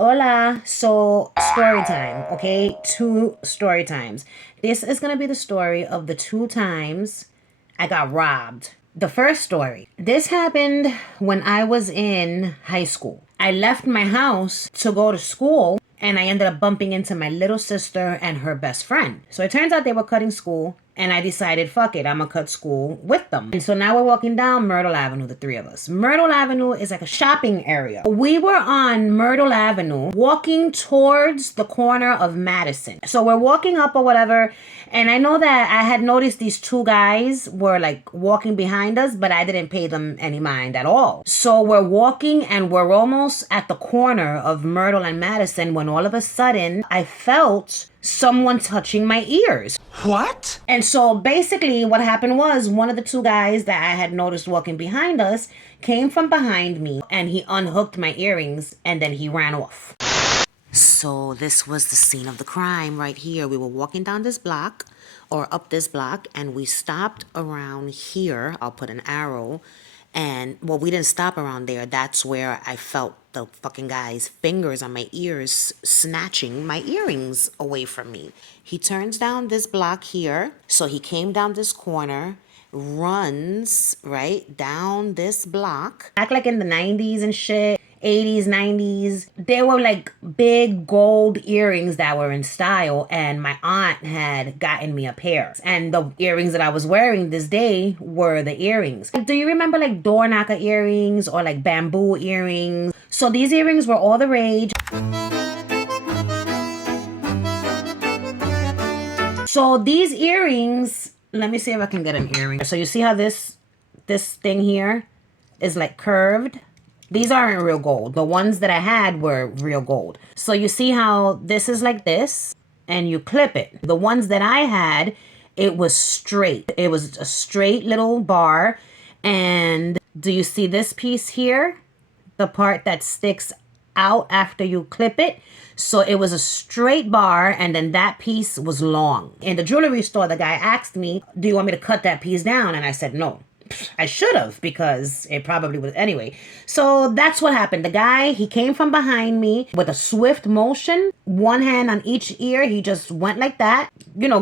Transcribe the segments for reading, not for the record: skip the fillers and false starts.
Hola. So, story time, okay? Two story times. This is going to be the story of the two times I got robbed. The first story. This happened when I was in high school. I left my house to go to school and I ended up bumping into my little sister and her best friend. So it turns out they were cutting school and I decided, fuck it, I'm gonna cut school with them. And so now we're walking down Myrtle Avenue, the three of us. Myrtle Avenue is like a shopping area. We were on Myrtle Avenue walking towards the corner of Madison. So we're walking up or whatever, and I know that I had noticed these two guys were like walking behind us, but I didn't pay them any mind at all. So we're walking and we're almost at the corner of Myrtle and Madison when all of a sudden I felt someone touching my ears. What? And so basically what happened was one of the two guys that I had noticed walking behind us came from behind me and he unhooked my earrings and then he ran off. So this was the scene of the crime right here. We were walking down this block or up this block and we stopped around here. I'll put an arrow. And well, we didn't stop around there. That's where I felt the fucking guy's fingers on my ears snatching my earrings away from me. He turns down this block here. So he came down this corner, runs right down this block. Act like in the 90s and shit. 80s, 90s. They were like big gold earrings that were in style, and my aunt had gotten me a pair. And the earrings that I was wearing this day were the earrings. Do you remember like door knocker earrings or like bamboo earrings? So these earrings were all the rage. So these earrings, let me see if I can get an earring. So you see how this thing here is like curved? These aren't real gold. The ones that I had were real gold. So you see how this is like this and you clip it. The ones that I had, it was straight. It was a straight little bar. And do you see this piece here? The part that sticks out after you clip it. So it was a straight bar and then that piece was long. In the jewelry store, the guy asked me, do you want me to cut that piece down? And I said, no. I should have because it probably was anyway. So that's what happened. The guy, he came from behind me with a swift motion, one hand on each ear. He just went like that,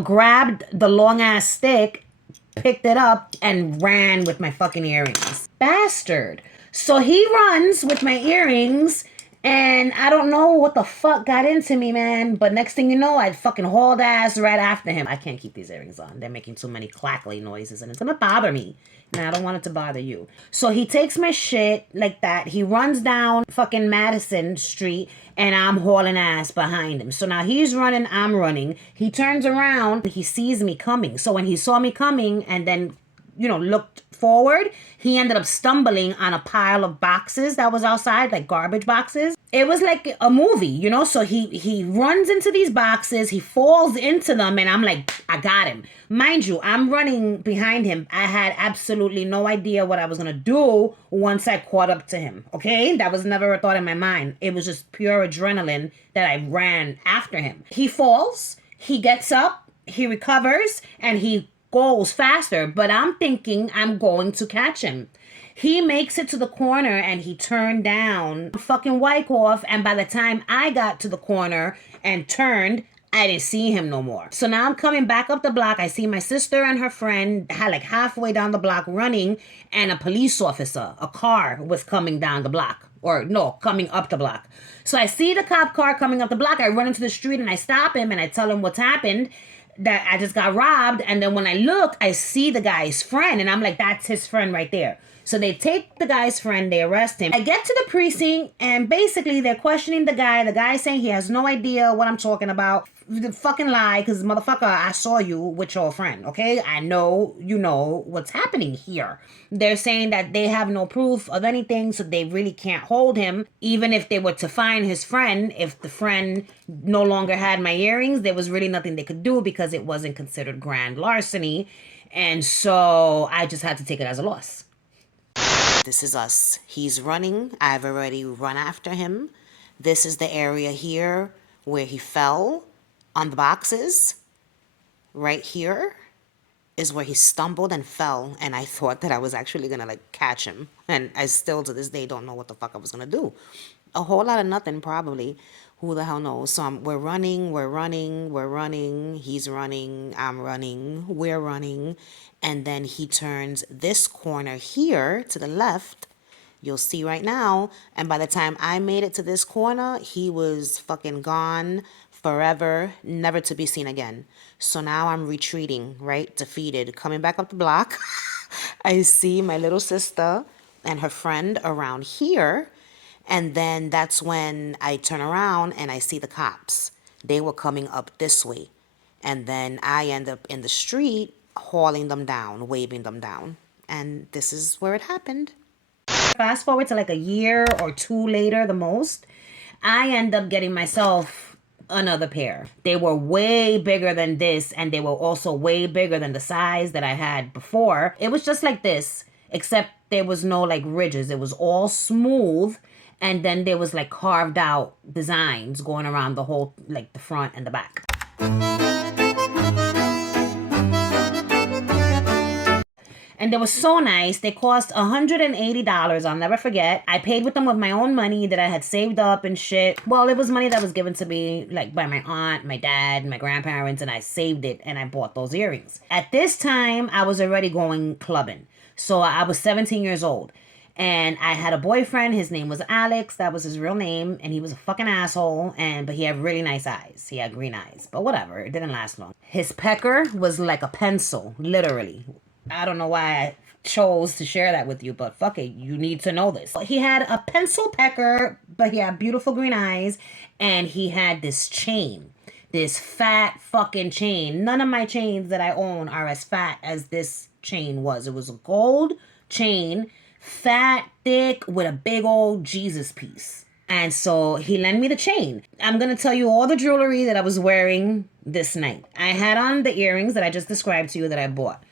grabbed the long ass stick, picked it up and ran with my fucking earrings. Bastard. So he runs with my earrings and I don't know what the fuck got into me, man. But next thing you know, I fucking hauled ass right after him. I can't keep these earrings on. They're making too many clackly noises and it's gonna bother me. And I don't want it to bother you. So he takes my shit like that. He runs down fucking Madison Street and I'm hauling ass behind him. So now he's running, I'm running. He turns around, he sees me coming. So when he saw me coming and then looked forward, he ended up stumbling on a pile of boxes that was outside, like garbage boxes. It was like a movie, so he runs into these boxes, he falls into them, and I'm like, I got him. Mind you, I'm running behind him. I had absolutely no idea what I was gonna do once I caught up to him, okay? That was never a thought in my mind. It was just pure adrenaline that I ran after him. He falls, he gets up, he recovers, and he goes faster, but I'm thinking I'm going to catch him. He makes it to the corner and he turned down fucking Wyckoff, and by the time I got to the corner and turned, I didn't see him no more. So now I'm coming back up the block. I see my sister and her friend like halfway down the block running, and a police officer, a car was coming down the block. Or no, coming up the block. So I see the cop car coming up the block. I run into the street and I stop him and I tell him what's happened, that I just got robbed. And then when I look, I see the guy's friend and I'm like, that's his friend right there. So they take the guy's friend, they arrest him. I get to the precinct and basically they're questioning the guy. The guy saying he has no idea what I'm talking about. The fucking lie, because motherfucker, I saw you with your friend, okay? I know you know what's happening here. They're saying that they have no proof of anything, so they really can't hold him. Even if they were to find his friend, if the friend no longer had my earrings, there was really nothing they could do because it wasn't considered grand larceny. And so I just had to take it as a loss. This is us. He's running. I've already run after him. This is the area here where he fell on the boxes. Right here is where he stumbled and fell, and I thought that I was actually gonna catch him. And I still to this day don't know what the fuck I was gonna do. a whole lot of nothing, probably. Who the hell knows? So we're running, we're running, we're running. He's running, I'm running, we're running. And then he turns this corner here to the left. You'll see right now. And by the time I made it to this corner, he was fucking gone forever, never to be seen again. So now I'm retreating, right? Defeated, coming back up the block. I see my little sister and her friend around here. And then that's when I turn around and I see the cops. They were coming up this way. And then I end up in the street hauling them down, waving them down. And this is where it happened. Fast forward to like a year or two later, the most, I end up getting myself another pair. They were way bigger than this, and they were also way bigger than the size that I had before. It was just like this, except there was no like ridges. It was all smooth, and then there was like carved out designs going around the whole, like the front and the back. And they were so nice. They cost $180. I'll never forget. I paid with them with my own money that I had saved up and shit. Well, it was money that was given to me like by my aunt, my dad, my grandparents, and I saved it and I bought those earrings. At this time, I was already going clubbing. So I was 17 years old. And I had a boyfriend. His name was Alex. That was his real name. And he was a fucking asshole. But he had really nice eyes. He had green eyes. But whatever. It didn't last long. His pecker was like a pencil, literally. I don't know why I chose to share that with you, but fuck it, you need to know this. He had a pencil pecker, but he had beautiful green eyes, and he had this chain, this fat fucking chain. None of my chains that I own are as fat as this chain was. It was a gold chain, fat, thick, with a big old Jesus piece. And so he lent me the chain. I'm going to tell you all the jewelry that I was wearing this night. I had on the earrings that I just described to you that I bought.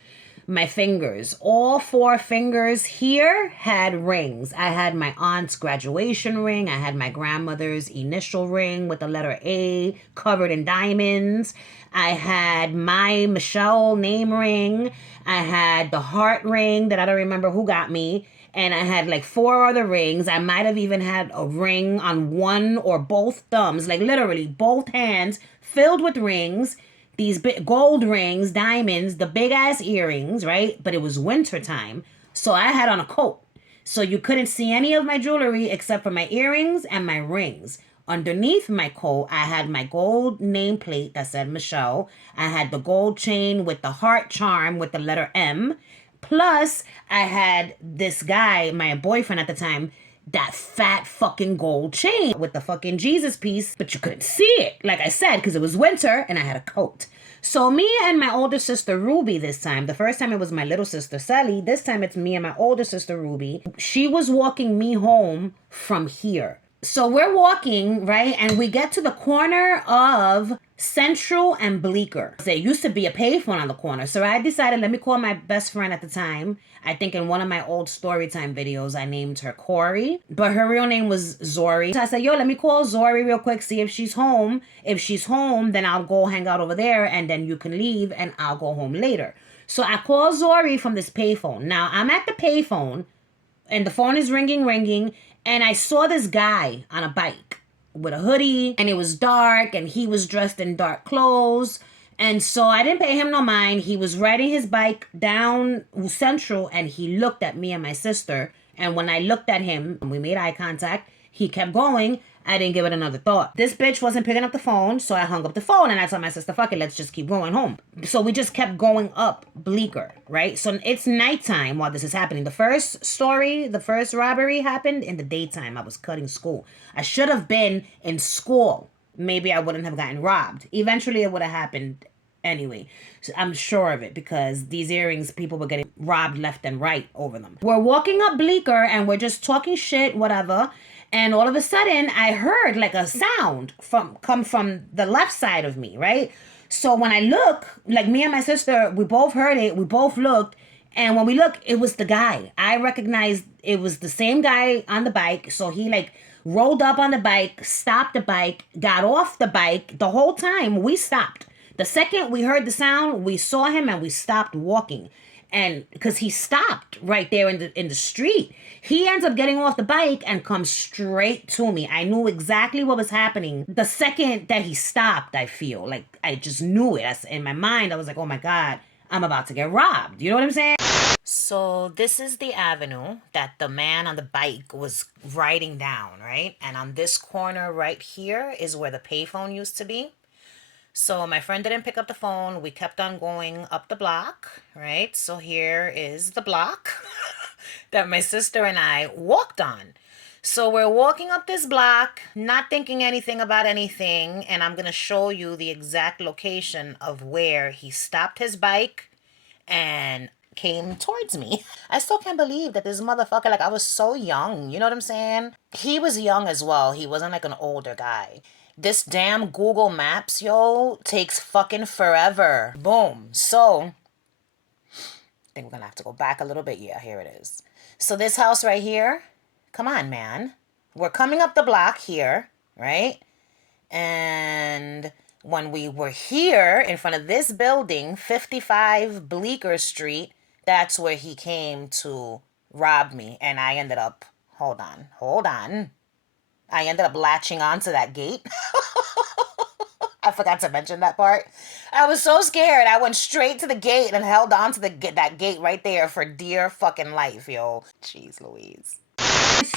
My fingers, all 4 fingers here had rings. I had my aunt's graduation ring. I had my grandmother's initial ring with the letter A covered in diamonds. I had my Michelle name ring. I had the heart ring that I don't remember who got me. And I had like 4 other rings. I might have even had a ring on one or both thumbs, like literally both hands filled with rings. These big gold rings, diamonds, the big ass earrings, right? But it was winter time. So I had on a coat. So you couldn't see any of my jewelry except for my earrings and my rings. Underneath my coat, I had my gold nameplate that said Michelle. I had the gold chain with the heart charm with the letter M. Plus, I had this guy, my boyfriend at the time, that fat fucking gold chain with the fucking Jesus piece, but you couldn't see it, like I said, because it was winter and I had a coat. So me and my older sister Ruby this time, the first time it was my little sister Sally, this time it's me and my older sister Ruby. She was walking me home from here. So we're walking, right? And we get to the corner of Central and Bleecker. There used to be a payphone on the corner. So I decided, let me call my best friend at the time. I think in one of my old Storytime videos, I named her Corey, but her real name was Zori. So I said, yo, let me call Zori real quick, see if she's home. If she's home, then I'll go hang out over there and then you can leave and I'll go home later. So I call Zori from this payphone. Now I'm at the payphone and the phone is ringing. And I saw this guy on a bike with a hoodie and it was dark and he was dressed in dark clothes. And so I didn't pay him no mind. He was riding his bike down Central and he looked at me and my sister. And when I looked at him, we made eye contact. He kept going. I didn't give it another thought. This bitch wasn't picking up the phone, so I hung up the phone and I told my sister, fuck it, let's just keep going home. So we just kept going up Bleecker, right? So it's nighttime while this is happening. The first robbery happened in the daytime. I was cutting school. I should have been in school. Maybe I wouldn't have gotten robbed. Eventually it would have happened anyway. So I'm sure of it because these earrings, people were getting robbed left and right over them. We're walking up Bleecker and we're just talking shit, whatever. And all of a sudden, I heard like a sound come from the left side of me, right? So when I look, like me and my sister, we both heard it. We both looked. And when we looked, it was the guy. I recognized it was the same guy on the bike. So he like rolled up on the bike, stopped the bike, got off the bike. The whole time we stopped. The second we heard the sound, we saw him and we stopped walking. And because he stopped right there in the street, he ends up getting off the bike and comes straight to me. I knew exactly what was happening the second that he stopped. I feel like I just knew it. In my mind, I was like, oh my God, I'm about to get robbed. You know what I'm saying? So this is the avenue that the man on the bike was riding down, right? And on this corner right here is where the payphone used to be. So my friend didn't pick up the phone. We kept on going up the block, right? So here is the block that my sister and I walked on. So we're walking up this block, not thinking anything about anything, and I'm going to show you the exact location of where he stopped his bike and came towards me. I still can't believe that this motherfucker, like, I was so young, you know what I'm saying? He was young as well. He wasn't like an older guy. This damn Google Maps, yo, takes fucking forever. Boom. So, I think we're gonna have to go back a little bit. Yeah, here it is. So this house right here, come on, man. We're coming up the block here, right? And when we were here in front of this building, 55 Bleecker Street, that's where he came to rob me. And I ended up, hold on. I ended up latching onto that gate. I forgot to mention that part. I was so scared. I went straight to the gate and held on to that gate right there for dear fucking life, yo. Jeez Louise.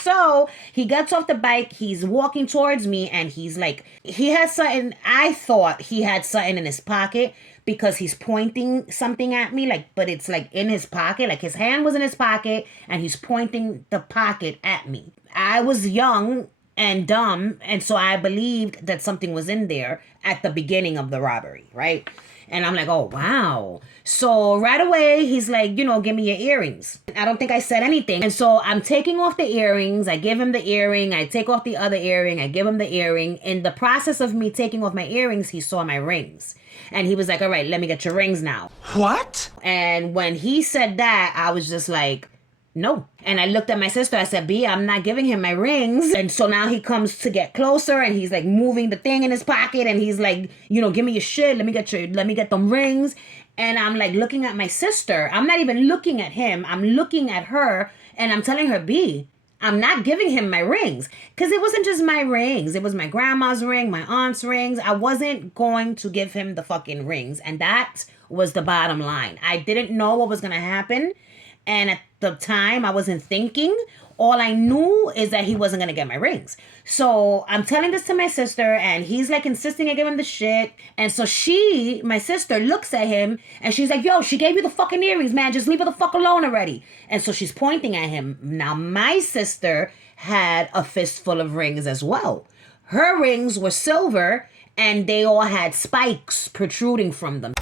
So he gets off the bike, he's walking towards me, and he's like, he has something. I thought he had something in his pocket because he's pointing something at me, like, but it's like in his pocket, like his hand was in his pocket and he's pointing the pocket at me. I was young and dumb, and so I believed that something was in there at the beginning of the robbery, right? And I'm like, oh, wow. So right away, he's like, give me your earrings. I don't think I said anything. And so I'm taking off the earrings. I give him the earring. I take off the other earring. I give him the earring. In the process of me taking off my earrings, he saw my rings. And he was like, all right, let me get your rings now. What? And when he said that, I was just like, no. And I looked at my sister. I said, B, I'm not giving him my rings. And so now he comes to get closer and he's like moving the thing in his pocket. And he's like, give me your shit. Let me get them rings. And I'm like looking at my sister. I'm not even looking at him. I'm looking at her and I'm telling her, B, I'm not giving him my rings. Because it wasn't just my rings. It was my grandma's ring, my aunt's rings. I wasn't going to give him the fucking rings. And that was the bottom line. I didn't know what was going to happen. And at the time, I wasn't thinking. All I knew is that he wasn't going to get my rings. So I'm telling this to my sister, and he's like insisting I give him the shit. And so my sister, looks at him, and she's like, yo, she gave you the fucking earrings, man. Just leave her the fuck alone already. And so she's pointing at him. Now, my sister had a fistful of rings as well. Her rings were silver, and they all had spikes protruding from them.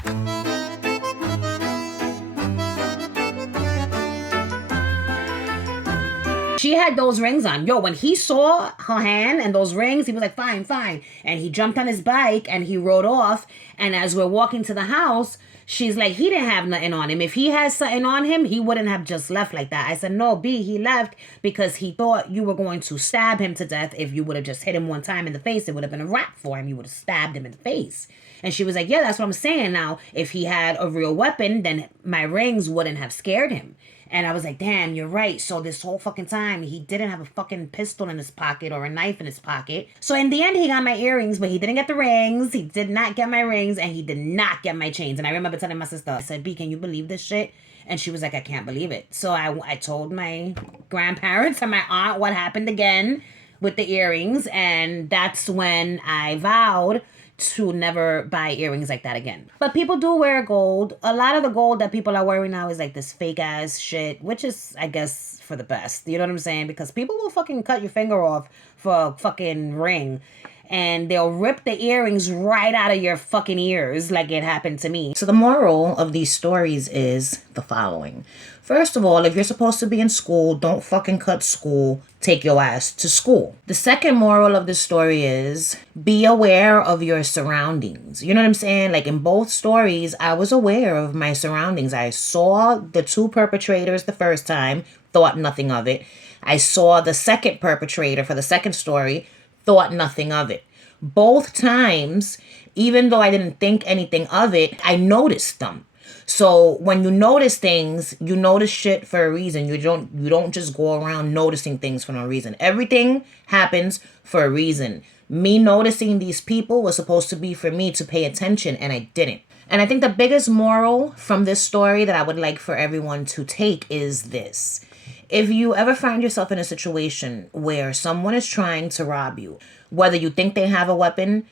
She had those rings on. Yo, when he saw her hand and those rings, he was like, fine, fine. And he jumped on his bike and he rode off. And as we're walking to the house, she's like, he didn't have nothing on him. If he had something on him, he wouldn't have just left like that. I said, no, B, he left because he thought you were going to stab him to death. If you would have just hit him one time in the face, it would have been a wrap for him. You would have stabbed him in the face. And she was like, yeah, that's what I'm saying. Now, if he had a real weapon, then my rings wouldn't have scared him. And I was like, damn, you're right. So this whole fucking time, he didn't have a fucking pistol in his pocket or a knife in his pocket. So in the end, he got my earrings, but he didn't get the rings. He did not get my rings, and he did not get my chains. And I remember telling my sister, I said, B, can you believe this shit? And she was like, I can't believe it. So I told my grandparents and my aunt what happened again with the earrings. And that's when I vowed to never buy earrings like that again. But people do wear gold. A lot of the gold that people are wearing now is like this fake ass shit, which is, I guess, for the best. You know what I'm saying? Because people will fucking cut your finger off for a fucking ring. And they'll rip the earrings right out of your fucking ears like it happened to me. So the moral of these stories is the following. First of all, if you're supposed to be in school, don't fucking cut school. Take your ass to school. The second moral of the story is be aware of your surroundings. You know what I'm saying? Like in both stories, I was aware of my surroundings. I saw the two perpetrators the first time, thought nothing of it. I saw the second perpetrator for the second story, thought nothing of it. Both times, even though I didn't think anything of it, I noticed them. So when you notice things, you notice shit for a reason. You don't just go around noticing things for no reason. Everything happens for a reason. Me noticing these people was supposed to be for me to pay attention, and I didn't. And I think the biggest moral from this story that I would like for everyone to take is this. If you ever find yourself in a situation where someone is trying to rob you, whether you think they have a weapon,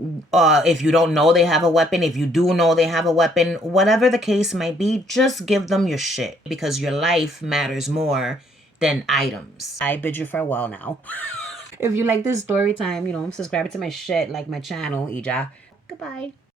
if you don't know they have a weapon, if you do know they have a weapon, whatever the case might be, just give them your shit because your life matters more than items. I bid you farewell now. If you like this story time, subscribe to my shit, like my channel, Ija. Goodbye.